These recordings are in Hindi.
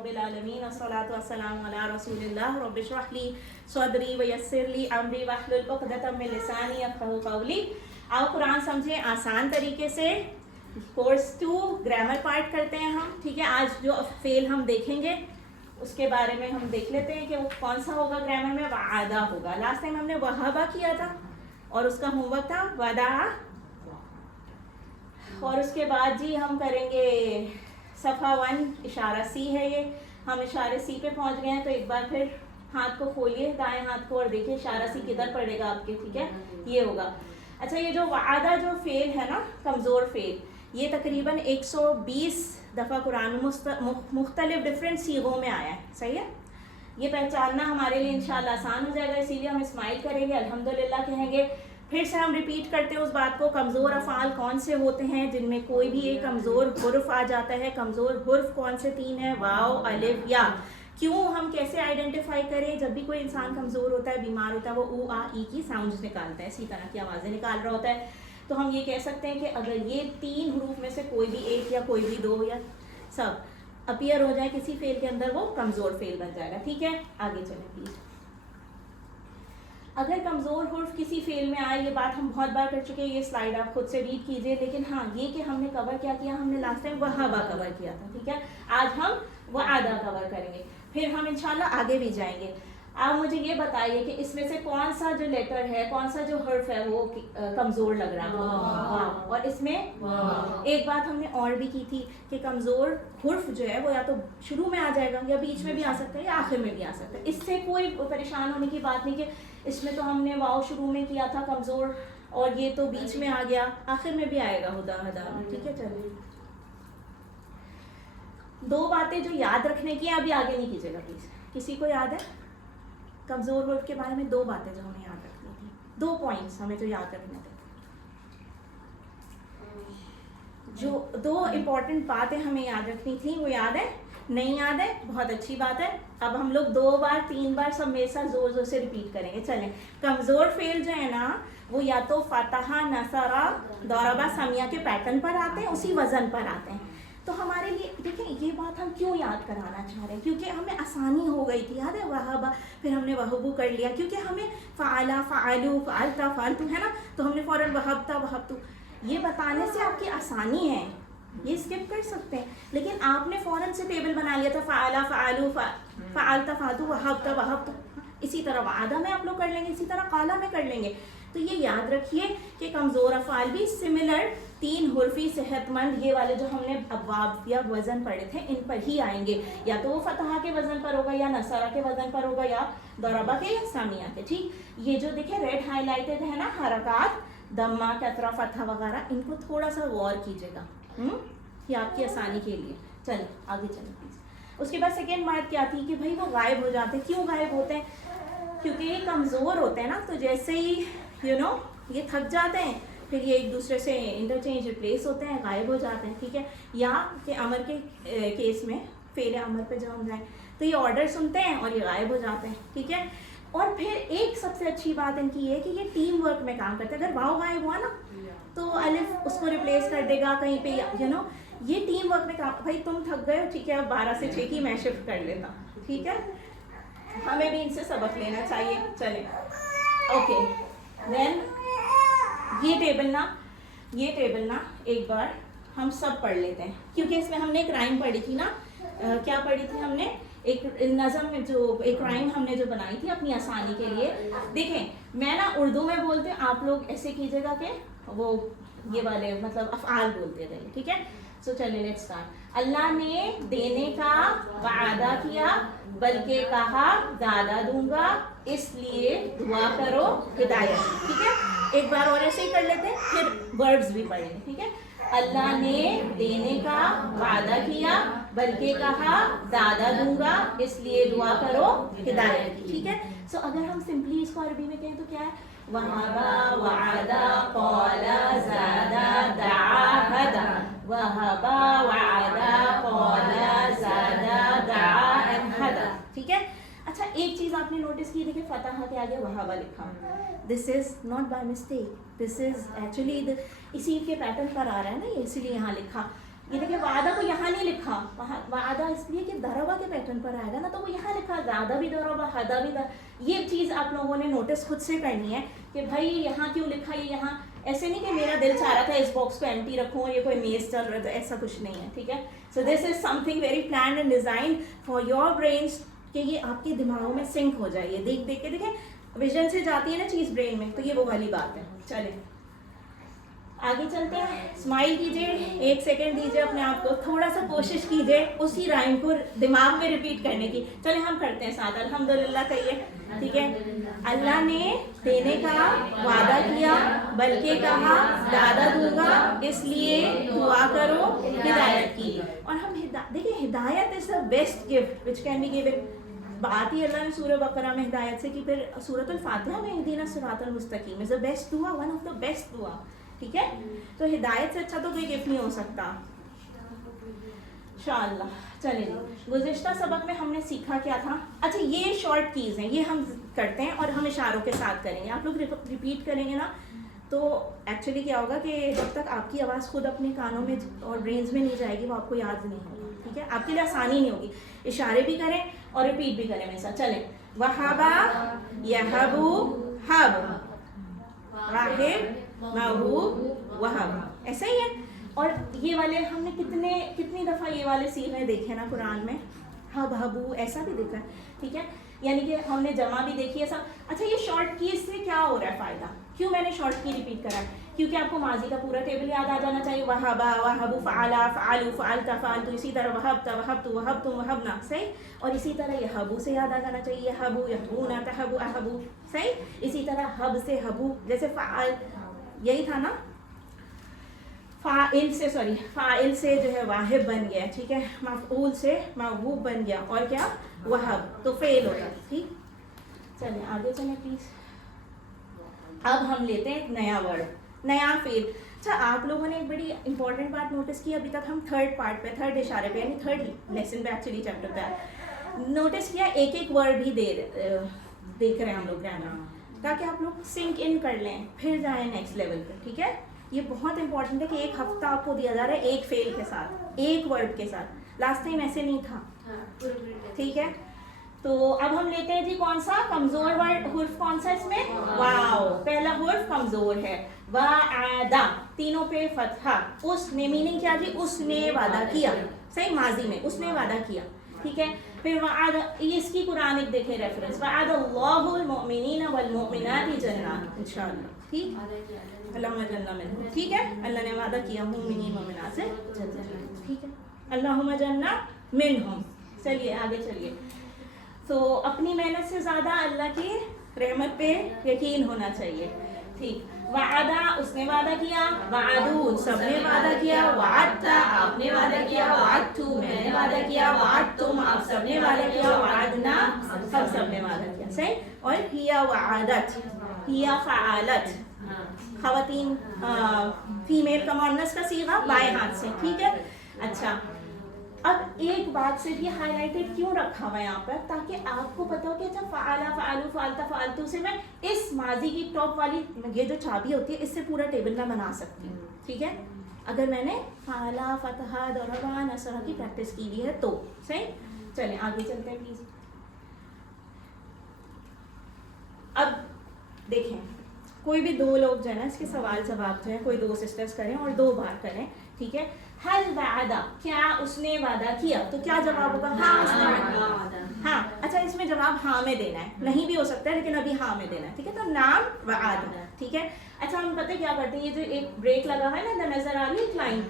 रब्बिल आलमीन अस्सलातु वस्सलामु अला रसूलिल्लाह रब्बि इश्रह ली सदरी व यस्सिर ली अमरी वहलुल उक़दतम मिन लिसानी यफ़क़हू क़ौली। आओ कुरान समझें आसान तरीके से। कोर्स 2 ग्रामर पार्ट करते हैं हम, ठीक है। आज जो फेल हम देखेंगे उसके बारे में हम देख लेते हैं कि वो कौन सा होगा ग्रामर में। वादा होगा। लास्ट टाइम हमने वहाबा किया था और उसका होमवर्क था वादा। और उसके बाद जी हम करेंगे सफ़ा 1 इशारा सी है ये। हम इशारे सी पे पहुंच गए हैं, तो एक बार फिर हाथ को खोलिए दाएं हाथ को और देखिए इशारा सी किधर पड़ेगा आपके, ठीक है। ये होगा। अच्छा, ये जो वादा जो फेल है ना, कमज़ोर फेल, ये तकरीबन 120 दफ़ा कुरान में मुख्तलिफ डिफरेंट सीगों में आया है, सही है। ये पहचानना हमारे लिए इंशाल्लाह आसान हो जाएगा, इसीलिए हम इस्माइल करेंगे, अल्हम्दुलिल्लाह कहेंगे। फिर से हम रिपीट करते हैं उस बात को, कमज़ोर अफ़ाल कौन से होते हैं जिनमें कोई भी एक कमज़ोर हुर्फ आ जाता है। कमज़ोर हुर्फ कौन से 3 हैं, वाव, अलिफ, या। क्यों, हम कैसे आइडेंटिफाई करें। जब भी कोई इंसान कमज़ोर होता है, बीमार होता है, वो ऊ आ ई की साउंड्स निकालता है, इसी तरह की आवाज़ें निकाल रहा होता है। तो हम ये कह सकते हैं कि अगर ये 3 हरूफ में से कोई भी एक या कोई भी 2 या सब अपीयर हो जाए किसी फेल के अंदर, वो कमज़ोर फेल बन जाएगा, ठीक है। आगे चलें प्लीज़। अगर कमज़ोर हुर्फ किसी फेल में आए, ये बात हम बहुत बार कर चुके हैं, ये स्लाइड आप खुद से रीड कीजिए। लेकिन हाँ, ये कि हमने कवर क्या किया, हमने लास्ट टाइम वहाबा कवर किया था, ठीक है। आज हम वादा कवर करेंगे, फिर हम इंशाल्लाह आगे भी जाएंगे। आप मुझे ये बताइए कि इसमें से कौन सा जो लेटर है, कौन सा जो हर्फ है वो कमज़ोर लग रहा है। वाह। और इसमें एक बात हमने और भी की थी कि कमज़ोर हुर्फ जो है वो या तो शुरू में आ जाएगा, या बीच में भी आ सकता है, या आखिर में भी आ सकता है। इससे कोई परेशान होने की बात नहीं कि इसमें तो हमने वाव शुरू में किया था कमज़ोर, और ये तो बीच में आ गया, आखिर में भी आएगा हुदा हदा, ठीक है। चलिए, 2 बातें जो याद रखने की हैं, अभी आगे नहीं कीजिएगा प्लीज़। किसी को याद है कमज़ोर हुर्फ के बारे में 2 बातें जो हमें याद रखनी थी, 2 पॉइंट्स हमें जो याद रखने थे। जो 2 इम्पॉर्टेंट बातें हमें याद रखनी थी, वो याद है? नहीं याद है? बहुत अच्छी बात है। अब हम लोग 2 बार 3 बार सब मेरे साथ जोर जोर से रिपीट करेंगे। चलें। कमज़ोर फेल जो है ना, वो या तो फतहा, नसरा, दौरबा, समिया के पैटर्न पर आते हैं, उसी वज़न पर आते हैं। तो हमारे लिए देखें, ये बात हम क्यों याद कराना चाह रहे हैं, क्योंकि हमें आसानी हो गई थी, याद है वहाबा, फिर हमने वहबू कर लिया, क्योंकि हमें फ़ाला, फ़ालू, फ़ालता, फ़ालतू है ना, तो हमने फ़ौरन वहबता, वहबतू। ये बताने से आपकी आसानी है, ये स्किप कर सकते हैं, लेकिन आपने फ़ौरन से टेबल बना लिया था, फ़ाला, फ़ालू, फ़ालता, फ़ालतू, वहबता, वहबतू। इसी तरह वादा में आप लोग कर लेंगे, इसी तरह काला में कर लेंगे। तो ये याद रखिए कि कमज़ोर अफ़ाल भी सिमिलर 3 हुर्फी सेहतमंद, ये वाले जो हमने अब्वाब या वज़न पढ़े थे, इन पर ही आएंगे। या तो वो फतहा के वज़न पर होगा, या नसरा के वज़न पर होगा, या दौरबा के, या सामिया के, ठीक। ये जो देखे रेड हाईलाइटेड है ना, हरकत, दम्मा, कतरा, फतहा वगैरह, इनको थोड़ा सा गौर कीजिएगा, ये आपकी आसानी के लिए। चलिए आगे चलें प्लीज़। उसके बाद सेकेंड बात क्या थी कि भाई वो गायब हो जाते हैं। क्यों गायब होते हैं? क्योंकि ये कमज़ोर होते हैं ना, तो जैसे ही ये थक जाते हैं, फिर ये एक दूसरे से इंटरचेंज रिप्लेस होते हैं, गायब हो जाते हैं, ठीक है। या कि अमर के केस में फेल अमर पे जब हम जाएँ तो ये ऑर्डर सुनते हैं और ये गायब हो जाते हैं, ठीक है। और फिर एक सबसे अच्छी बात इनकी है कि ये टीम वर्क में काम करते हैं। अगर वाव गायब हुआ ना, तो अलिफ उसको रिप्लेस कर देगा कहीं पे, ये टीम वर्क में काम। भाई तुम थक गए हो, ठीक है, अब 12 से 6 की मैं शिफ्ट कर लेता, ठीक है। हमें भी इनसे सबक लेना चाहिए। चलें, ओके। देन ये टेबल ना एक बार हम सब पढ़ लेते हैं, क्योंकि इसमें हमने एक राइम पढ़ी थी ना। क्या पढ़ी थी हमने? एक नज़म में जो एक राइम हमने जो बनाई थी अपनी आसानी के लिए। देखें, मैं ना उर्दू में बोलते, आप लोग ऐसे कीजिएगा कि वो ये वाले मतलब अफ़आल बोलते रहे, ठीक है। सो चलिए लेट्स स्टार्ट। अल्लाह ने देने का वादा किया, बल्कि कहा ज़्यादा दूंगा, इसलिए दुआ करो हिदायत, ठीक है। एक बार और ऐसे ही कर लेते हैं, फिर वर्ड्स भी पढ़ेंगे, ठीक है। अल्लाह ने देने का वादा किया, बल्कि कहा ज़्यादा दूंगा, इसलिए दुआ करो हिदायत की, ठीक है। सो अगर हम सिंपली इसको अरबी में कहें तो क्या है? वहाबा, वादा, कौला, ज़ादा, दआ, हदा। वहाबा, वादा, कौला, ज़ादा, दआ एंड हदा, ठीक है। अच्छा, एक चीज़ आपने नोटिस की, देखिए फतहा के आगे वहाबा लिखा, this is not by mistake, this is actually इसी के पैटर्न पर आ रहा है ना ये, इसीलिए यहाँ लिखा। ये देखिए वादा को यहाँ नहीं लिखा, वहाँ वादा इसलिए कि दरबा के पैटर्न पर आएगा ना, तो वो यहाँ लिखा ज़्यादा भी दरबा हदा भी दर। ये चीज़ आप लोगों ने नोटिस खुद से करनी है कि भाई यहाँ क्यों लिखा, ये यहाँ ऐसे नहीं कि मेरा दिल चाह रहा था इस बॉक्स को एम्प्टी रखूँ, ये कोई मेज चल रहा था, ऐसा कुछ नहीं है, ठीक है। सो this is something very planned and design for your brains, कि ये आपके दिमागों में सिंक हो जाए। ये देख देख के देखें विजन से जाती है ना चीज़ ब्रेन में, तो ये वो वाली बात है। चले आगे चलते हैं। स्माइल कीजिए, 1 सेकेंड दीजिए अपने आप को, थोड़ा सा कोशिश कीजिए उसी राइम को दिमाग में रिपीट करने की। चले हम करते हैं साथ, अल्हम्दुलिल्लाह कहिए, ठीक है। अल्लाह ने देने का वादा किया, बल्कि कहा ज़्यादा दूंगा, इसलिए दुआ करो हिदायत की। और हम देखिए हिदायत is the best gift which can be given. बात ही अल्लाह ने सूरह बकरा में हिदायत से की, फिर सूरत अल-फातिहा में इहदिना सिरातल मुस्तकीम इज़ द बेस्ट दुआ, वन ऑफ द बेस्ट दुआ, ठीक है। तो हिदायत से अच्छा तो कोई गिफ्ट नहीं हो सकता इंशाअल्लाह। चलिए गुज़िश्ता सबक में हमने सीखा क्या था। अच्छा ये शॉर्ट कीज़ हैं, ये हम करते हैं और हम इशारों के साथ करेंगे। आप लोग रिपीट करेंगे ना, तो एक्चुअली क्या होगा कि जब तक आपकी आवाज़ खुद अपने कानों में और ब्रेन्स में नहीं जाएगी वो आपको याद नहीं होगा, ठीक है। आपके लिए आसानी नहीं होगी। इशारे भी करें और रिपीट भी करें मेरे साथ। चलें, वहाबा यहबू हब, वाहिब महबूब वहब, ऐसा ही है। और ये वाले हमने कितनी दफ़ा ये वाले सीने देखे ना कुरान में, हब हबू ऐसा भी देखा है, ठीक है। यानी कि हमने जमा भी देखी है सब। अच्छा ये शॉर्ट की इससे क्या हो रहा है फ़ायदा, क्यों मैंने शॉर्ट की रिपीट करा है? क्योंकि आपको माजी का पूरा टेबल याद आ जाना चाहिए। वहाबा वहबू फ़अला फ़अलू फ़अलता फ़अलतू, इसी तरह वहबता वहबतू वहबतुम वहबना, सही। और इसी तरह यहबू से याद आ जाना चाहिए, यहबू यहबूना तहबू अहबू, सही। इसी तरह हब से हबू, जैसे फ़अल यही था ना, फ़ाइल से जो है वाहिब बन गया, ठीक है। मफ़ऊल से महबूब बन गया, और क्या वहब, तो फ़ेल होता, ठीक। चलिए आगे चलें प्लीज़। अब हम लेते हैं एक नया वर्ड, नया फ़ेल। अच्छा आप लोगों ने एक बड़ी इंपॉर्टेंट बात नोटिस की, अभी तक हम थर्ड पार्ट पे, थर्ड इशारे पे, यानी थर्ड लेसन पे एक्चुअली चैप्टर पे नोटिस किया, एक एक वर्ड भी देख रहे हैं हम लोग ग्रामर, ताकि आप लोग सिंक इन कर लें, फिर जाएं नेक्स्ट लेवल पे, ठीक है। ये बहुत इंपॉर्टेंट है कि एक हफ्ता आपको दिया जा रहा है एक फेल के साथ, एक वर्ड के साथ। लास्ट टाइम ऐसे नहीं था, ठीक है। तो अब हम लेते हैं जी कौन सा कमजोर वर्ड, हुर्फ कौन सा इसमें, वाओ। पहला हुर्फ कमजोर है, वादा, तीनों पे फतहा। उसने मीनिंग क्या जी, उसने वादा किया, सही, माजी में उसने वादा किया, ठीक है। फिर वादा, इसकी कुरानिक देखें रेफरेंस, वादल्लाहुल मुमिनीना वल मुमिनाति जन्नत, इंशाअल्लाह, ठीक। अल्लाहुम्मा जन्ना मिनहुम, ठीक है। अल्लाह ने वादा किया मुमिनीन मुमिनात से जन्नत, ठीक है। अल्लाहुम्मा जन्ना मिनहुम। चलिए आगे चलिए। तो अपनी मेहनत से ज़्यादा अल्लाह की रहमत पे यकीन होना चाहिए, ठीक। वादा, उसने वादा किया, वादू, सबने वादा किया, वादता, आपने वादा किया, वादतू, मैंने वादा किया, वादतुम, आप सबने वादा किया, वादना, हम सबने वादा किया, सही। और हिया वादत, हिया फ़अलत, ख़वातीन फीमेल का मुअन्नस का सीगा बाएं हाथ से, ठीक है। अच्छा अब एक बात से भी हाईलाइटेड क्यों रखा हुआ है यहाँ पर, ताकि आपको पता हो कि अच्छा फ़अला फ़अलू फ़अलता फ़अलतू से मैं इस माजी की टॉप वाली ये जो चाबी होती है इससे पूरा टेबल मैं बना सकती हूँ, ठीक है। अगर मैंने फ़अला फ़तहा दरबा नसरा की प्रैक्टिस की हुई है तो, सही। चलें आगे चलते हैं प्लीज़। अब देखें कोई भी दो लोग जो है ना इसके सवाल जवाब जो है कोई दो सिस्टर्स करें और 2 बार करें, ठीक है। हल वादा, क्या उसने वादा किया, तो क्या जवाब होगा, हाँ उसने वादा, हाँ। अच्छा इसमें जवाब हाँ में देना है, नहीं भी हो सकता है लेकिन अभी हाँ में देना है, ठीक है। तो नाम वादा, ठीक है। अच्छा हम पता है क्या करते हैं, ये जो एक ब्रेक लगा हुआ है ना, नजर आ रही है लाइन,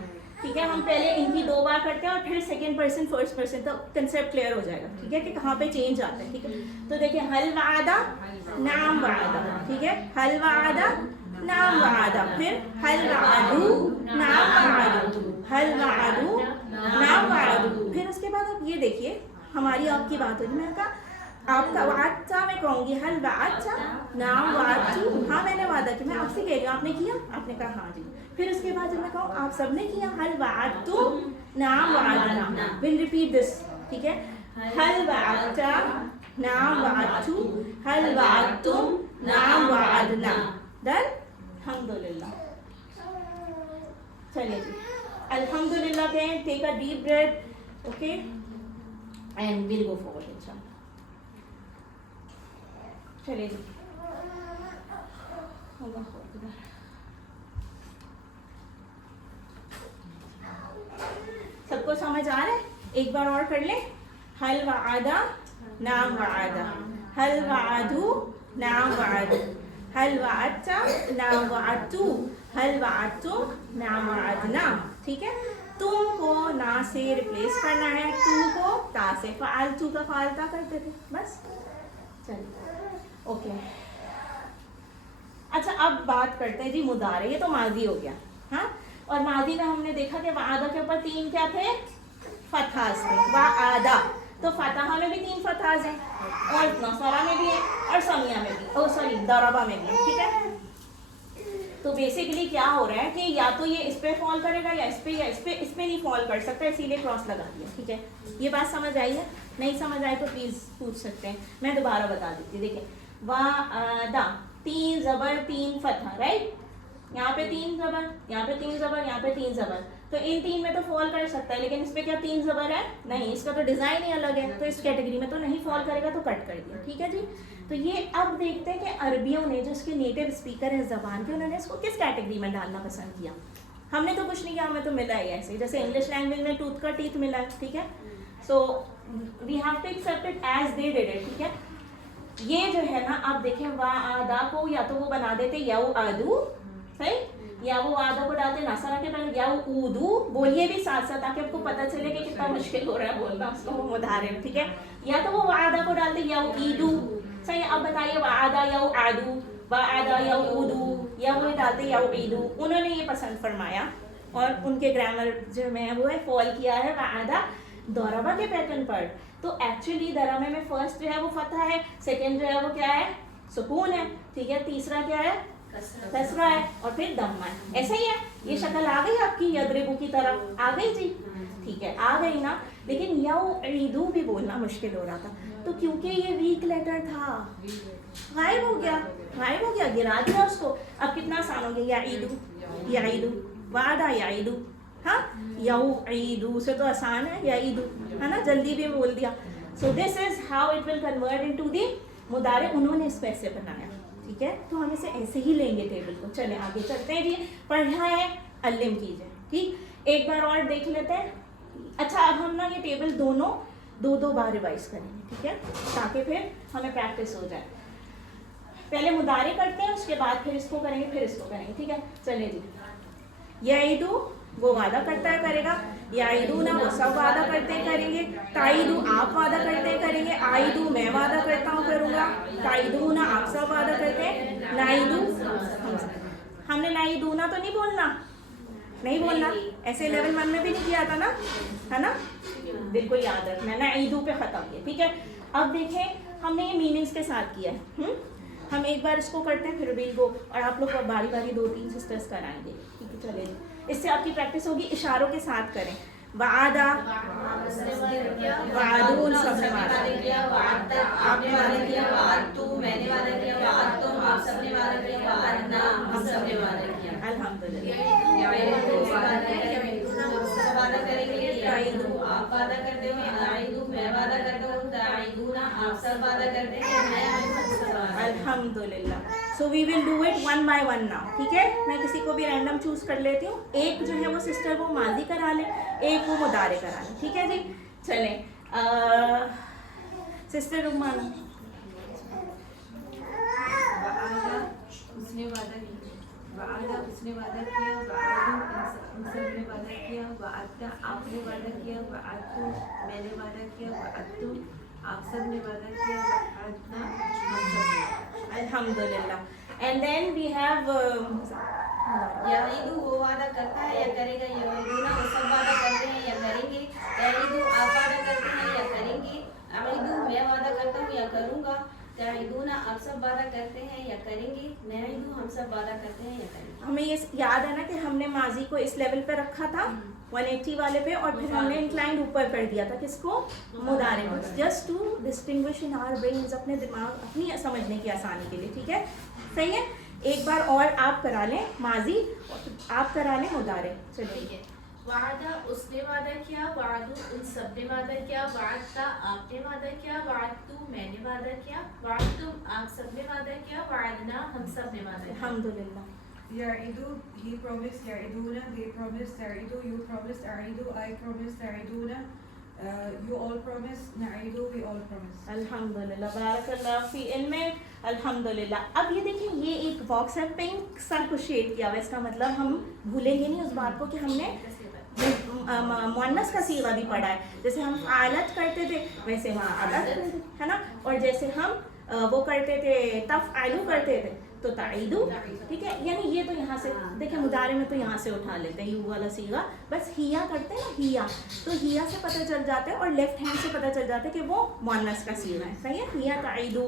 ठीक है। हम पहले इनकी 2 बार करते हैं और फिर सेकंड पर्सन फर्स्ट पर्सन, तो कंसेप्ट क्लियर हो जाएगा, ठीक है, कि कहाँ पे चेंज आता है, ठीक है। तो देखिए हल वादा, नाम वादा, ठीक है। हल वादा, नाम वादा, फिर हल वादू, नाम वादू, हल वादू, नाम वादू। फिर उसके बाद आप ये देखिए हमारी आपकी बात होगी, मैंने कहा आपका वादा मैं कहूँगी हल वादा, नाम वादू, हाँ मैंने वादा किया, मैं आपसे कह रही हूँ आपने किया, आपने कहा हाँ जी। फिर उसके बाद जब मैं कहूँ आप सबने किया, हल वादू, नाम वादना, विल रिपीट दिस, ठीक है। हल वादा, नाम वादू, हल वादुम, नाम वादना, डन। अल्हम्दुलिल्लाह। चलिए जी अल्हम्दुलिल्लाह कहें, take a deep breath, okay, and will go forward इंशाल्लाह। चलिए जी, सबको समझ आ रहा है? एक बार और कर ले। हल वआदा नाम वआदा, हल वआदू नाम वआदू, हल वअदता नाम वअदतू, हल वअदतु नाम वअदना। ठीक है, तुम को ना से रिप्लेस करना है, तू को ता से, फालतू का फालता करते थे बस। चलिए ओके, अच्छा अब बात करते हैं जी मुदारे। ये तो माजी हो गया, हाँ। और माजी में हमने देखा कि वादा के ऊपर 3 क्या थे? फतहास थे। वादा, तो फतहा में भी 3 फतहास हैं, और नसरा में भी है, और समिया में भी, ओ सॉरी दरबा में भी। ठीक है, तो बेसिकली क्या हो रहा है कि या तो ये इस पे फॉल करेगा या इस पे, या इस पे नहीं फॉल कर सकता, इसीलिए क्रॉस लगा दिया। ठीक है, ये बात समझ आई है? नहीं समझ आई तो प्लीज पूछ सकते हैं, मैं दोबारा बता देती हूँ। देखिए, वादा 3 ज़बर 3 फतहा, राइट? यहाँ पे 3 ज़बर, यहाँ पे 3 ज़बर, यहाँ पे 3 ज़बर, तो इन 3 में तो फॉल कर सकता है, लेकिन इस पे क्या 3 ज़बर है? नहीं, इसका तो डिज़ाइन ही अलग है, तो इस कैटेगरी में तो नहीं फॉल करेगा, तो कट कर दिया। ठीक है जी, तो ये अब देखते हैं कि अरबियों ने, जो इसके नेटिव स्पीकर है ज़बान के, उन्होंने इसको किस कैटेगरी में डालना पसंद किया। हमने तो कुछ नहीं किया, हमें तो मिला ही ऐसे, जैसे इंग्लिश लैंग्वेज में टूथ का टीथ मिला है। ठीक है, so we have to accept it as they did it. ठीक है, ये जो है ना, आप देखें वादा को या तो वो बना देते याऊ आदू, सही, या वो आदा को डालते नसरा के पहले याऊ ऊदू। बोलिए भी साथ साथ, ताकि आपको पता चले कि कितना मुश्किल हो रहा है बोलना उसको, वो मुदारे। ठीक है, या तो वो वादा को डालते याऊ ईदू, सही। अब बताइए वादा याऊ आदू, वादा याऊ ऊदू, या वो डालते याऊ ईदू। उन्होंने ये पसंद फरमाया और उनके ग्रामर जो में वो है फॉल किया है वादा दौराबा के पैटर्न पर। तो एक्चुअली दरामे में फर्स्ट जो है वो फतहा है, सेकंड जो है वो क्या है? सुकून है। ठीक है, तीसरा क्या है? कसरा है, और फिर दम्मा है। ऐसा ही है, ये शक्ल आ गई आपकी यदरिबू की तरह, आ गई जी? ठीक है, आ गई ना। लेकिन याऊ ईदू भी बोलना मुश्किल हो रहा था, तो क्योंकि ये वीक लेटर था, गायब हो गया, गायब हो गया, गिरा दिया उसको। अब कितना आसान हो गया, या ईदू, या ईदू, वादा या ईदू, हाँ, याऊ ईदू से तो आसान है, या ईदू, है ना, जल्दी भी बोल दिया। So this is how it will convert into the मुदारे। उन्होंने इसको ऐसे बनाया। ठीक है, तो हम इसे ऐसे ही लेंगे टेबल को। चले आगे चलते हैं जी, पढ़ना है अल्लिम कीजिए। ठीक, एक बार और देख लेते हैं। अच्छा, अब हम ना ये टेबल दोनों 2-2 बार रिवाइज करेंगे। ठीक है, ताकि फिर हमें प्रैक्टिस हो जाए। पहले मुदारे करते हैं, उसके बाद फिर इसको करेंगे, फिर इसको करेंगे। ठीक है, चलिए जी। याइदू वो वादा करता है, करेगा। याइदू ना वो सब वादा करते हैं, करेंगे। ताइदू आप वादा करते हैं, करेंगे। आइदू मैं वादा करता हूँ, करूँगा। ताइदू ना आप सब वादा करते हैं। नाइदू हमने नाइदू ना तो नहीं बोलना, नहीं बोलना, ऐसे लेवल 1 में भी नहीं किया था ना, है ना? बिल्कुल याद रखना, नाइदू पे खत्म किया। ठीक है, अब देखें हमने ये मीनिंग्स के साथ किया है। हम एक बार इसको करते हैं, फिर विल गो, और आप लोग बारी बारी 2-3 सिस्टर्स कराएंगे। ठीक है, चलिए, इससे आपकी प्रैक्टिस होगी। इशारों के साथ करें। वादा, वादून सबने वादा किया, आपने वादा किया, वादतू मैंने वादा किया, वादतुम आप सबने वादा किया, वादना हम सबने वादा किया। अल्हम्दुलिल्लाह। वादा करेंगे, याइदू आप वादा करते हो, याइदू मैं वादा करता हूँ, ताइदू ना आप सब वादा करते हैं, मैं हम सब वादा। अल्हम्दुलिल्लाह। So we will do it 1 by 1 now. ठीक है, मैं किसी को भी रैंडम चूज कर लेती हूँ। एक जो है वो सिस्टर वो माजी करा ले, एक वो मुदारे करा ले। ठीक है जी, चलें। सिस्टर रुमान। उसने वादा किया, वादा उसने वादा किया, वादू उन सब ने वादा किया, वादा आपने वादा किया, वादतू मैंने वादा किया, वादतू आप सब ने वादा किया, वादना हम सब ने। अल्हम्दुलिल्लाह। एंड देन वी हैव याइदू वो वादा करता है या करेगा, याइदू ना वो सब वादा करते हैं या करेंगे, याइदू आप वादा करते हैं या करेंगे, याइदू मैं वादा करता हूँ या करूँगा, याइदू ना आप सब वादा करते हैं या करेंगे, याइदू हम सब वादा करते हैं या करेंगे। हमें ये याद है ना कि हमने माजी को इस लेवल पे रखा था 180 वाले पे, और फिर हमने इंक्लाइंड ऊपर कर दिया था, किसको? मुदारे को, just to distinguish in our brains, अपने दिमाग अपनी समझने की आसानी के लिए। ठीक है, सही है। एक बार और आप करा लें माजी, आप करा लें मुदारे। चलिए, वादा उसने वादा किया, वादू उन सब ने वादा किया, वादा आपने वादा किया, वादतू मैंने वादा किया, वादतुम आप सब ने वादा किया, वादना हम सब ने वादा किया। अल्हम्दुलिल्लाह। Ya'idu, he promised. Ya'iduna, they promised. Ta'idu, you promised. A'idu, I promised. Ta'iduna, you all promised. Na'idu, we all promised. अल्हम्दुलिल्लाह, बारकल्लाह फी इल्मे। अल्हम्दुलिल्लाह। अब ये देखिए, ये एक बॉक्स है पिंक सा को शेड किया हुआ है। इसका मतलब हम भूलेंगे नहीं उस बात को कि हमने मुअन्नस का सीगा भी पढ़ा है। जैसे हम आलत करते थे वैसे वहाँ आदत है ना, और जैसे हम वो करते थे तफ़अलु करते थे तो ताइदु, ठीक है। यानी ये तो यहाँ से देखिए, मुदारे में तो यहाँ से उठा लेते हैं यू वाला सीगा, बस हिया करते हैं ना, हिया, तो हिया से पता चल जाता है और लेफ्ट हैंड से पता चल जाता है कि वो मुअन्नस का सीगा है। सही है, हिया ताइदु,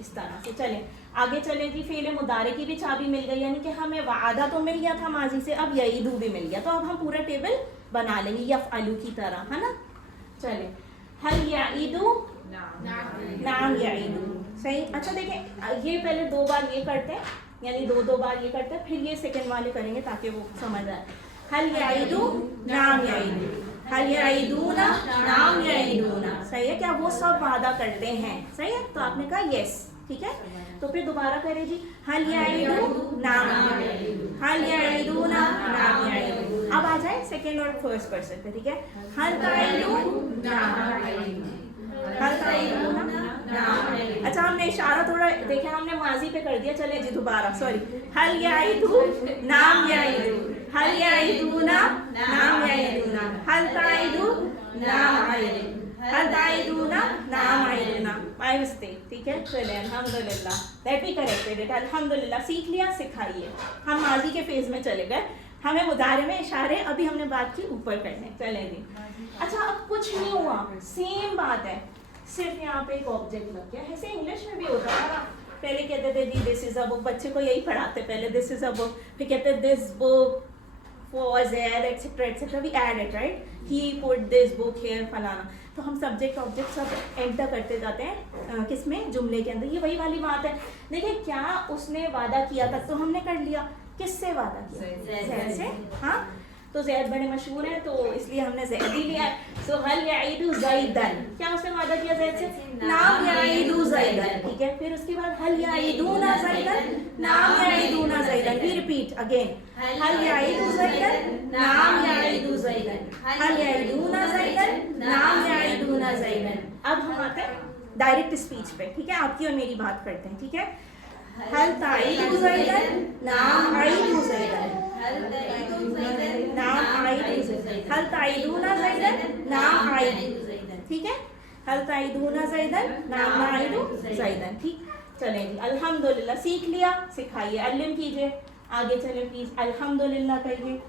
इस तरह से। चलें आगे चलें जी। फ़ेल मुदारे की भी चाबी मिल गई, यानी कि हमें वादा तो मिल गया था माजी से, अब यईदू भी मिल गया, तो अब हम पूरा टेबल बना लेंगे यफ़अलु की तरह, है ना। चलें, हल यईदू, नाम यईदू। सही। अच्छा देखें, ये पहले 2 बार ये करते हैं, यानी 2 बार ये करते हैं, फिर ये सेकंड वाले करेंगे ताकि वो समझ आए। हल यईदू, नाम यईदू, हल यईदूना, नाम यईदूना। सही है, क्या वो सब वादा करते हैं? सही है, तो आपने कहा यस, ठीक है। तो फिर दोबारा करें जी। हल यईदू, नाम यईदू, हल यईदूना, नाम यईदू। अब आ जाए सेकंड और फर्स्ट पर्सन पे, ठीक है। हल ताइदू, नाम यईदू, हल ताइदूना, नाम यईदू। अच्छा, हमने इशारा थोड़ा देखे, हमने माजी पे कर दिया। चले जी दोबारा, सॉरी। हल यईदू, नाम यईदू, हल यईदूना, नाम यईदूना, हल ताइदू, नाम यईदू, हल ताइदूना, नाम यईदूना। माय मिस्टेक, ठीक है। चले, अल्हम्दुलिल्लाह, दैट वी करेक्टेड इट। अल्हम्दुलिल्लाह, सीख लिया, सिखाइए। हम माजी के फेज में चले गए, हमें मुदारे में इशारे अभी हमने बात की ऊपर करने। चले जी। अच्छा, अब कुछ नहीं हुआ, सेम बात है, सिर्फ यहाँ पे एक ऑब्जेक्ट लग गया। ऐसे इंग्लिश में भी होता है ना, पहले कहते थे जी दिस इज अ बुक, बच्चे को यही पढ़ाते पहले, दिस इज अ बुक, फिर कहते this book for Zaid etcetera etcetera, we add it, right, he put this book here, फलाना। तो हम सब्जेक्ट ऑब्जेक्ट सब एंटर करते जाते हैं किसमें, जुमले के अंदर। ये वही वाली बात है। देखिए, क्या उसने वादा किया था तो हमने कर लिया, किससे वादा किया? ज़ैद से। हाँ, तो ज़ैद बड़े मशहूर हैं तो इसलिए हमने ज़ैद ही लिया। सो हल यईदू ज़ैदन, क्या उसने वादा किया ज़ैद से? नाम यईदू ज़ैदन, ठीक है। फिर उसके बाद हल यईदूना ज़ैदन, नाम यईदूना ज़ैदन। वी रिपीट अगेन, हल यईदू ज़ैदन, नाम यईदू ज़ैदन, हल यईदूना ज़ैदन, नाम यईदूना ज़ैदन। अब हम आते हैं डायरेक्ट स्पीच पे, ठीक है। आपकी और मेरी बात करते हैं, ठीक है। हल ताइदू ज़ैदन, नाम आइदू ज़ैदन, नाम आइदू ज़ैदन, हल ताइदूना ज़ैदन, नाम आइदू ज़ैदन, ठीक है। हल ताइदूना ज़ैदन, नाम आइदू ज़ैदन, ठीक। चलें जी, अल्हम्दुलिल्लाह, सीख लिया, सिखाइए, अल्लिम कीजिए। आगे चलें प्लीज, अल्हम्दुलिल्लाह कहिए।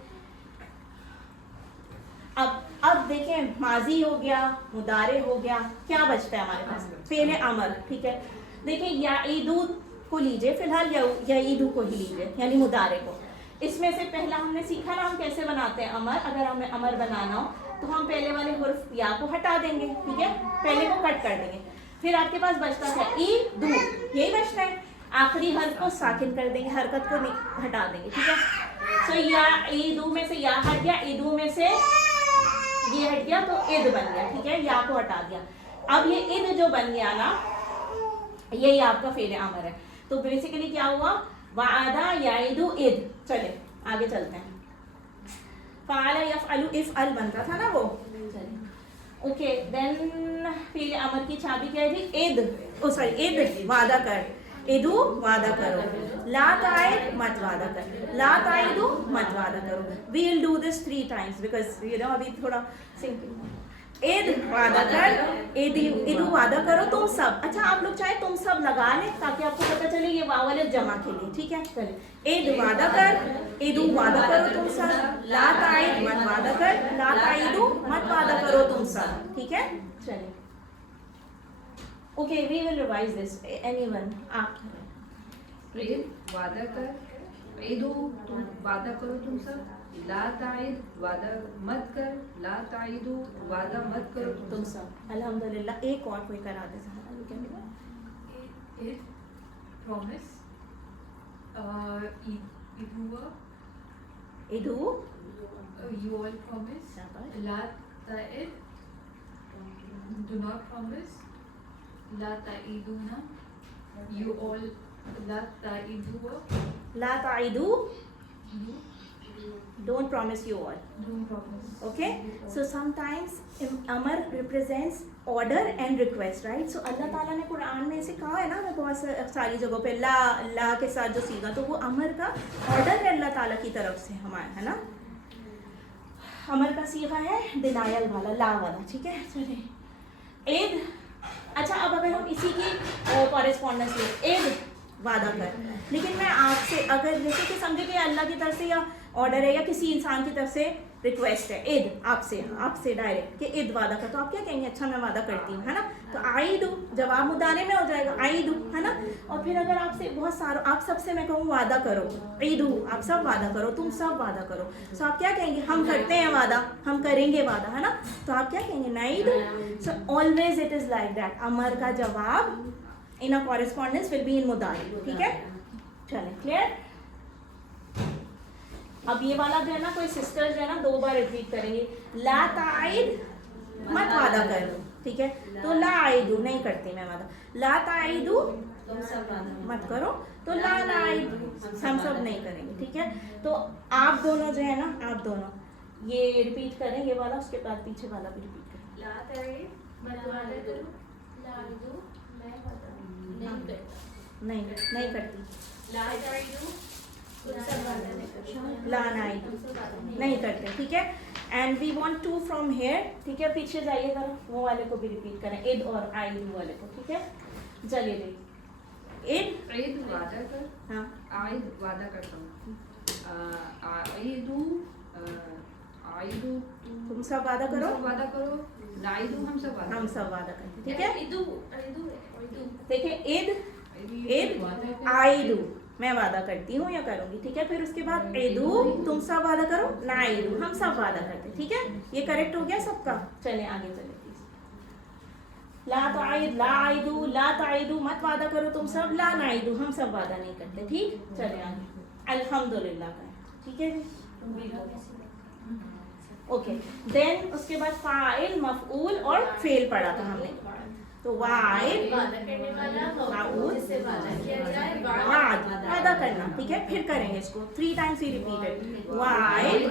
अब देखें, माजी हो गया, मुदारे हो गया, क्या बचता है हमारे पास? फेल अमर, ठीक है। देखिए, याईदू को लीजिए फिलहाल, याईदू को ही लीजिए, यानी मुदारे को। इसमें से पहला हमने सीखा ना हम कैसे बनाते हैं अमर। अगर हमें अमर बनाना हो तो हम पहले वाले हुर्फ या को हटा देंगे, ठीक है, पहले को कट कर देंगे। फिर आपके पास बचता है ई दू, यही बचता है। आखिरी हर्फ को साकिन कर देंगे, हरकत को हटा देंगे, ठीक है। सो या ईदू में से या हट गया, ईदू में से ये हट गया तो इद बन गया, ठीक है, या को हटा दिया। अब ये इद जो बन गया ना, यही आपका फेल अमर है। तो बेसिकली क्या हुआ, वादा याइदु इद। चले आगे चलते हैं। फाला यफअलु इफअल बनता था ना वो, चलिए ओके। देन फेल अमर की चाबी क्या है जी? इद, ओ सॉरी, इद वादा कर, इदु वादा करो, ला ताइद मत वादा कर, ला ताइदु मत वादा करो। We will do this 3 times because you know अभी थोड़ा सिंपल। इद वादा कर, इदु वादा करो तुम सब। अच्छा, आप लोग चाहे तुम सब लगा लें ताकि आपको पता चले ये वाव अलिफ जमा के लिए, ठीक है। चलिए, इद वादा कर, इदु वादा करो तुम सब, ला ताइद मत वादा कर, ला ताइदु मत वादा करो तुम सब, ठीक है। चलिए okay, we will revise this. Anyone? आप ईद वादा कर, ईदो तुम वादा करो तुम सब, ला ताइद वादा मत कर, ला ताइदो वादा मत करो तुम सब। अल्हम्दुलिल्लाह। एक और कोई करा दे सहारा, you can do it. It promise. Idua. इदु You all promise. शाबाश। La ta'id. Do not promise. La ta'iduna. You all. La ta'idu. La ताइदू, You don't promise you all. don't promise. Okay, so sometimes amar represents order and request, right? So अल्लाह ताला ने कुरान में ऐसे कहा है ना, मैं बहुत सारी जगहों पे ला के साथ जो सीगा, तो वो अमर का ऑर्डर है अल्लाह ताला की तरफ से हमारे, है ना। अमर का सीगा है डिनायल वाला, ला वाला, ठीक है। चलिए ईद। अच्छा, अब अगर हम इसी की कॉरेस्पॉन्डेंस ले, ईद वादा कर, लेकिन मैं आपसे अगर जैसे कि समझे कि अल्लाह की तरफ से या ऑर्डर है या किसी इंसान की तरफ से रिक्वेस्ट है, ईद आपसे डायरेक्ट कि ईद वादा कर, तो आप क्या कहेंगे? अच्छा मैं वादा करती हूँ, है ना। तो आई दू जवाब मुदारे में हो जाएगा, आई दू, है ना। और फिर अगर आपसे बहुत सारा, आप सबसे मैं कहूँ वादा करो, ईद आप सब वादा करो, तुम सब वादा करो, तो आप क्या कहेंगे? हम करते हैं वादा, हम करेंगे वादा, है ना। तो आप क्या कहेंगे? नाई दू। So always it is like that, अमर का जवाब in a correspondence will be in मुदारे, ठीक है। चलें, क्लियर। अब ये वाला जो है ना, कोई सिस्टर्स जो है ना 2 बार रिपीट करेंगे, ला ताइद मत वादा कर, ठीक है। तो ला आइदू नहीं करती मैं वादा, ला ताइदू तुम सब वादा मत करो, तो ला नाइद हम सब नहीं करेंगे, ठीक है। तो आप दोनों जो है ना, आप दोनों ये रिपीट करें, ये वाला, उसके बाद पीछे वाला भी रिपीट करें। ला ताइद मत वादा करो, ला आइदू मैं वादा नहीं करता, नहीं करती, ला ताइदू तुम सब वादा नहीं करते, ला नाइद तुम सब वादा नहीं करते, ठीक है। And we want to from here, ठीक है। पीछे जाइए जरा, वो वाले को भी रिपीट करें, ईद और आइदू वाले को, ठीक है। चलिए देखिए, ईद, ईद वादा कर, हाँ, आइद वादा करता हूँ, आइदू आइदू तुम सब वादा तुम करो, सब वादा करो, नाइदू हम सब वादा हम सब वादा करते, ठीक है। इदू इदू इदू देखिए, ईद, ईद आइदू मैं वादा करती हूँ या करूंगी, ठीक है। फिर उसके बाद ईदू तुम सब वादा करो, ना ईदू हम सब वादा करते, ठीक है। ये करेक्ट हो गया सबका। चले आगे चले प्लीज। ला ताइद, ला आइदू, ला ताइदू मत वादा करो तुम सब, ला नाइदू हम सब वादा नहीं करते, ठीक। चले आगे, अल्हम्दुलिल्लाह का, ठीक है जी। ओके, देन उसके बाद फाइल, मफऊल और फेल पढ़ा था हमने। तो वाइद, वादा करने वाला माऊद, जिससे वादा किया जाए, वाद वादा करना, ठीक है। फिर करेंगे इसको 3 टाइम्स ही रिपीटेड, वाइद,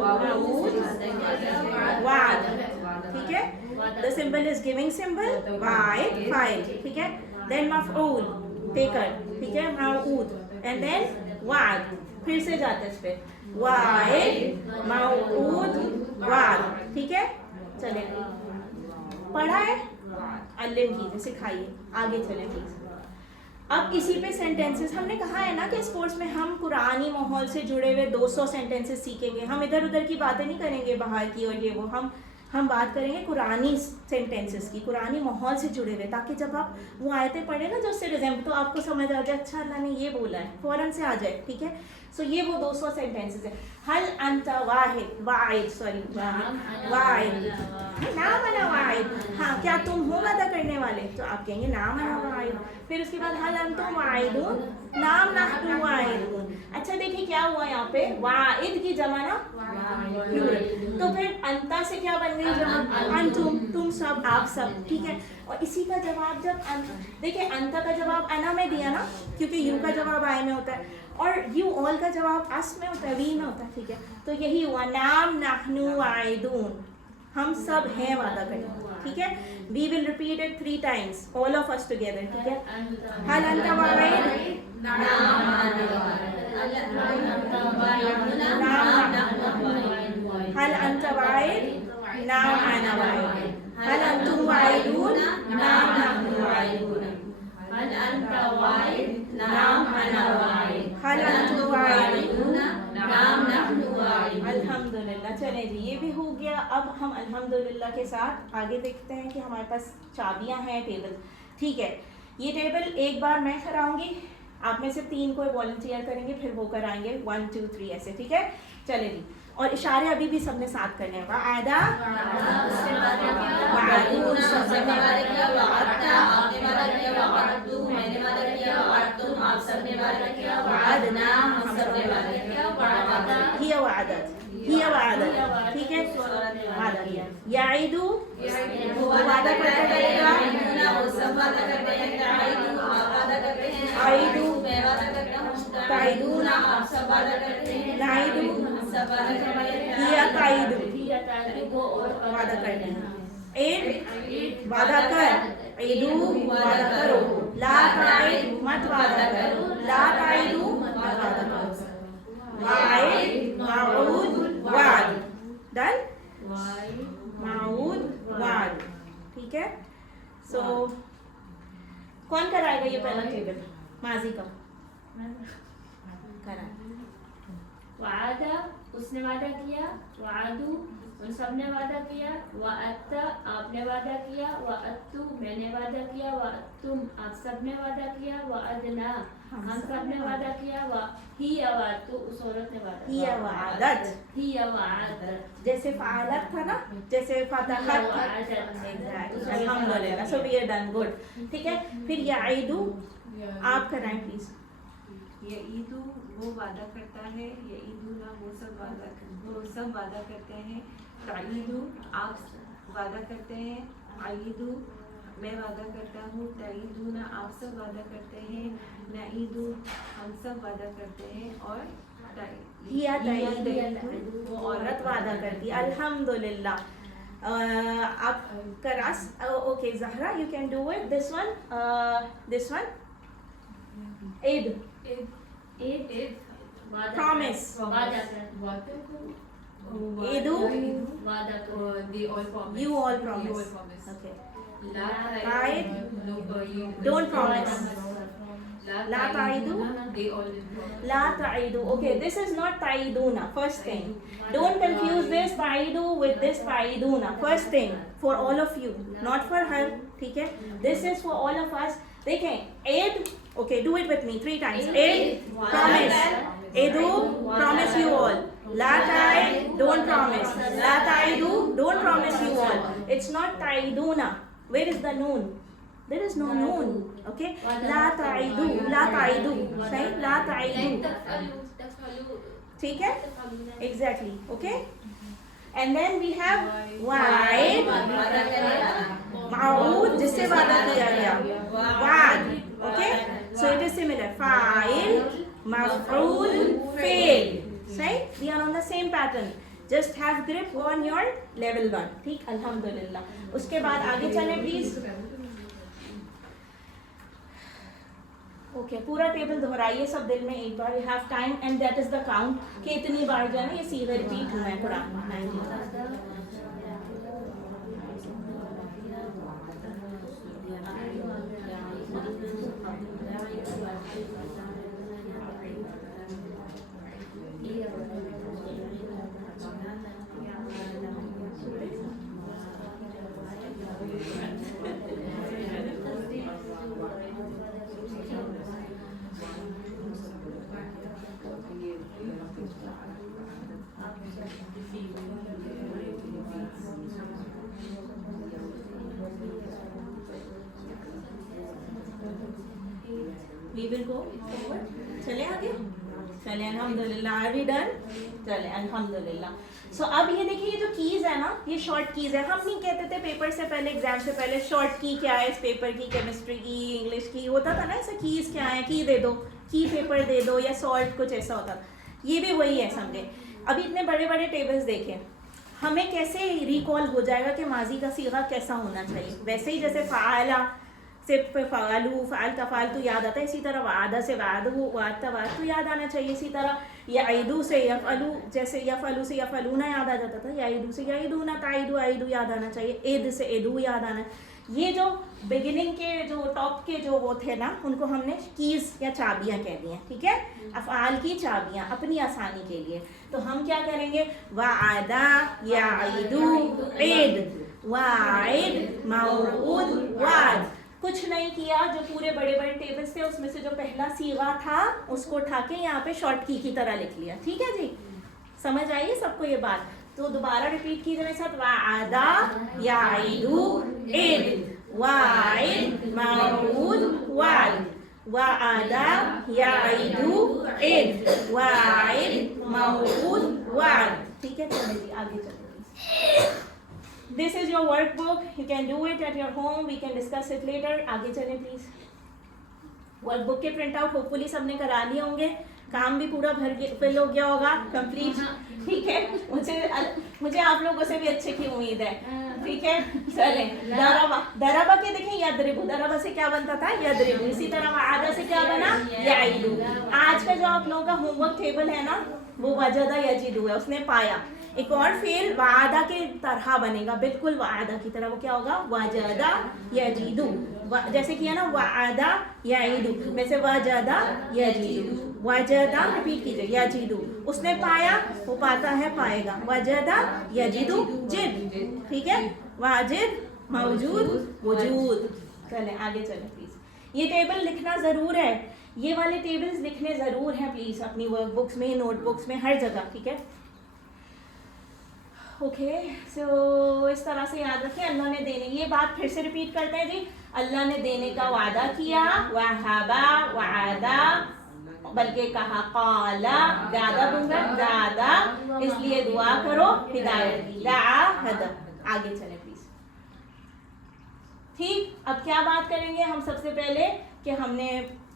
माऊद, वाद, ठीक है। The symbol is giving symbol, वाइद फाइल, ठीक है। देन मफऊल टेकर, ठीक है, माऊद, एंड देन वाद, फिर से जाते इस पे, वाइद माऊद वाद, ठीक है। चलिए, पढ़ा है, अल्लिम कीजिए, सिखाइए, आगे चले प्लीज। अब इसी पे सेंटेंसेस, हमने कहा है ना कि इस कोर्स में हम कुरानी माहौल से जुड़े हुए 200 सेंटेंसेस सीखेंगे। हम इधर उधर की बातें नहीं करेंगे, बाहर की और ये वो, हम बात करेंगे कुरानी सेंटेंसेस की, कुरानी माहौल से जुड़े हुए, ताकि जब आप वो आयतें पढ़े ना जो उससे रिजेंबल, तो आपको समझ आ जाए, अच्छा अल्लाह ने ये बोला है, फ़ौरन से आ जाए, ठीक है। सो ये वो 200 सेंटेंसेस है। हल अंता वाहिद, वाहिद, सॉरी वाहिद, नाम अना वाहिद, हाँ क्या तुम हो वादा करने वाले, तो आप कहेंगे नाम अना वाहिद। फिर उसके बाद हल अंतुम वाहिदून, नाम नहनु वाहिदून। अच्छा देखिए क्या हुआ यहाँ पे, वाहिद की जमा ना प्लूरल, तो फिर अंता से क्या बन गई जमा, अंतुम, तुम सब, आप सब, ठीक है। और इसी का जवाब जब देखिए, अंता का जवाब अना में दिया ना, क्योंकि यू का जवाब आई में होता है, और यू ऑल का जवाब अस में होता है, वी में होता है, ठीक है। तो यही हुआ, नाम नहनु वाहिदून, हम सब हैं वादा करने, ठीक है। We will repeat it 3 times, all of us together, ठीक है। हल अंता वाहिद, हल अंता वाहिद, नाम अना वाहिद, हल अंतुम वाहिदून, नाम नहनु वाहिदून, हल अंता वाहिद, नाम अना वाहिद, हल अंतुम वाहिदून, नाम नहनु वाहिद। अल्हम्दुलिल्लाह। चलें जी, ये भी हो गया। अब हम अल्हम्दुलिल्लाह के साथ आगे देखते हैं कि हमारे पास चाबियां हैं, टेबल, ठीक है। ये टेबल एक बार मैं कराऊंगी, आप में से 3 को वॉलंटियर करेंगे, फिर वो कराएंगे 1 2 3 ऐसे, ठीक है। चले जी, और इशारे अभी भी सबने साथ करने हैं। वादा, उसने वादा किया, सबने वादा किया, वादा आपने वादा किया, वादतु मैंने वादा किया, वादतुम आप सबने वादा किया, वादना हम सबने वादा किया, वादा हिया वादत, वादा करते हैं नाइदू हम सब वादा करते हैं हिया ताइदू हिया ताइदू वो और वादा करते हैं ईद वादा कर ईदू वादा करो ला ताइद मत वादा करो ला ताइदू मत वादा करो वाइद माऊद वाद डन माऊद वाद ठीक है सो कौन कराएगा ये पहला टेबल माजी का करा वादा उसने वादा किया वादू उन सब ने वादा किया वाअत्ता आपने वादा किया वाअत्तु मैंने वादा किया वाअत्तुम आप सब ने वादा किया वाअदना हम सब ने वादा किया वा ही वाअत्तु उस औरत ने वादा ही वादत ही वाअदत जैसे फालत था ना जैसे फतहत अल्हम्दुलिल्लाह so we are done good ठीक है फिर याइदू आप कराएं प्लीज ये ईदू वो वादा करता है ये ईदू ना वो सब वादा करते हैं ताईदू आप वादा करते हैं आईदू मैं वादा करता हूँ ताईदू ना आप सब वादा करते हैं नाईदू हम सब वादा करते हैं और हिया ताईदू वो औरत वादा करती अल्हम्दुलिल्लाह आप करास okay Zahra you can do it this one ईद ईद वादा Promise. वादा कर वादा करो ईदू वादा करो they all promise You all You promise. all promise okay La Ta'id. no you Don't promise. La ta'iduna. they all promise La ta'idu. Okay, this is not ta'iduna. First thing. Don't confuse this ta'idu with this ta'iduna. First thing. For all of you. Not for her. ठीक है? This is for all of us. देखें Eid. Okay, do it with me 3 times. Eid. Promise. Edu. Promise you all. La ta'id. Don't promise. La ta'idu. Don't promise you all. It's not ta'iduna. Where is the noon? There is no noon. Okay? La ta'idu. La ta'idu. Say la ta'idu. ठीक है? Exactly. Okay? And then we have wa'id, वादा करेगा ma'ud, जिससे वादा किया गया. Wa'ad. Okay? So it is similar. Fa'il, maf'ul, fail. Say we are on the same pattern. Just have grip on your level 1. ठीक? Alhamdulillah. उसके बाद आगे चलें please. ओके पूरा टेबल दोहराइए सब दिल में एक बार you have time and that is the count कि इतनी बार जो है ना ये सीधे रिपीट हुआ है कुरान में We will go forward. चले आगे चले अल्हम्दुलिल्लाह आर वी डन चले अल्हम्दुलिल्लाह सो अब ये देखिए ये जो कीज़ है ना ये शॉर्ट कीज़ है हम नहीं कहते थे पेपर से पहले एग्जाम से पहले शॉर्ट की क्या है इस पेपर की केमिस्ट्री की इंग्लिश की होता था ना ऐसा कीज़ क्या है की दे दो की पेपर दे दो या सॉल्ट कुछ ऐसा होता था ये भी वही है समझे अभी इतने बड़े बड़े टेबल्स देखें हमें कैसे रिकॉल हो जाएगा कि माजी का सीगा कैसा होना चाहिए वैसे ही जैसे फ़ाला से फ़ालू फ़ाल तफ़ाल तो याद आता है इसी तरह वादा से वादू वाद तवाद तो याद आना चाहिए इसी तरह याइदू से यफ़अलू जैसे यफ़अलू से यफ़अलूना याद आ जाता था याइदू से याइदूना ताइदू आइदू याद आना चाहिए ईद से ईदू याद आना ये जो बिगिनिंग के जो टॉप के जो वो थे ना उनको हमने कीज़ या चाबियाँ कह दी हैं ठीक है अफ़आल की चाबियाँ अपनी आसानी के लिए तो हम क्या करेंगे वादा याइदू ईद वाइद मौऊद वाद कुछ नहीं किया जो पूरे बड़े बड़े टेबल्स थे उसमें से जो पहला सीगा था उसको उठा के यहाँ पे शॉर्ट की तरह लिख लिया ठीक है जी समझ आइए सबको ये बात तो दोबारा रिपीट कीजिए मेरे साथ वादा याइदू ईद वाइद मौऊद वाद वादा याइदू ईद वाइद मौऊद वाद ठीक है चलिए जी आगे चलिए This is your workbook. You can do it at your home. We can discuss it later. आगे चलें please. Workbook के print out hopefully सबने करा लिए होंगे काम भी पूरा फिल हो गया होगा, कंप्लीट। ठीक है, मुझे आप लोगों से भी अच्छे की उम्मीद है। ठीक है, चले। दरबा के देखें, यदरिबु, दरबा से क्या बनता था? यदरिबु। इसी तरह वादा से क्या बना? याइदु। आज का जो आप लोगों का होमवर्क टेबल है ना, वो वजदा यजिदु है, उसने पाया। एक और फेल वादा के तरह बनेगा, बिल्कुल वादा की तरह। वो क्या होगा? वजदा यजिदु। जैसे किया ना, वादा याइदु, वैसे वजदा यजिदु। वजदा रिपीट कीजिए, यजिदु, उसने पाया, वो पाता है, पाएगा। वजदा यजिदु जिद। ठीक है, वाजिद मौजूद वजूद। चले आगे चले प्लीज। ये टेबल लिखना जरूर है, ये वाले टेबल्स लिखने जरूर हैं प्लीज, अपनी वर्कबुक्स में, नोटबुक्स में, हर जगह। ठीक है, ओके। सो इस तरह से याद रखें, अल्लाह ने देने, ये बात फिर से रिपीट करते हैं जी। अल्लाह ने देने का वादा किया, वहाबा वादा, बल्कि कहा काला, ज्यादा दूंगा ज्यादा, इसलिए दुआ करो हिदायत की। आगे चले प्लीज। ठीक, अब क्या बात करेंगे हम? सबसे पहले कि हमने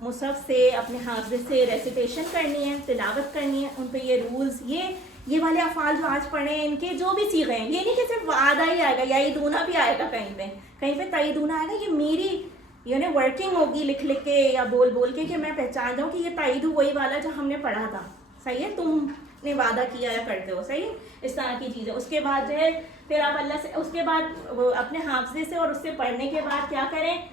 मुसहफ से, अपने हाफ़िज़ से रेसिटेशन करनी है, तिलावत करनी है, उन पे ये रूल्स, ये वाले अफ़ाल जो आज पढ़े हैं, इनके जो भी सीखे हैं, ये नहीं कि सिर्फ वादा ही आएगा, याइदूना भी आएगा, कहीं पे तईदूना आएगा। ये मेरी यानी वर्किंग होगी लिख लिख के या बोल बोल के, कि मैं पहचान जाऊँ कि ये तईदू वही वाला जो हमने पढ़ा था। सही है, तुमने वादा किया या करते हो। सही है, इस तरह की चीज़ें। उसके बाद जो है फिर आप अल्लाह से, उसके बाद अपने हाफ़िज़े से और उससे पढ़ने के बाद क्या करें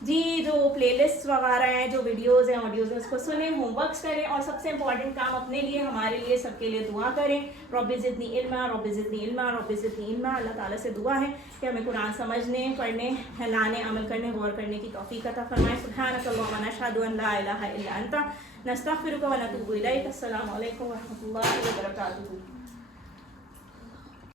जी? जो प्लेलिस्ट वगैरह हैं, जो वीडियोज़ हैं, ऑडियोज़ हैं, उसको सुनें, होमवर्क्स करें, और सबसे इंपॉर्टेंट काम अपने लिए, हमारे लिए, सबके लिए दुआ करें। Rabbi ज़िदनी इल्मा, rabbi ज़िदनी इल्मा, rabbi ज़िदनी इल्मा। अल्लाह ताला से दुआ है कि हमें कुरान समझने, पढ़ने, लाने, अमल करने, गौर करने की तौफ़ीक़ अता फ़रमाए। सुब्हानकल्लाहुम्मा व नशहदु अन ला इलाहा इल्ला अंता नस्तग़फ़िरुका व नतूबु इलैक। अस्सलामु अलैकुम व रहमतुल्लाहि व बरकातुहू।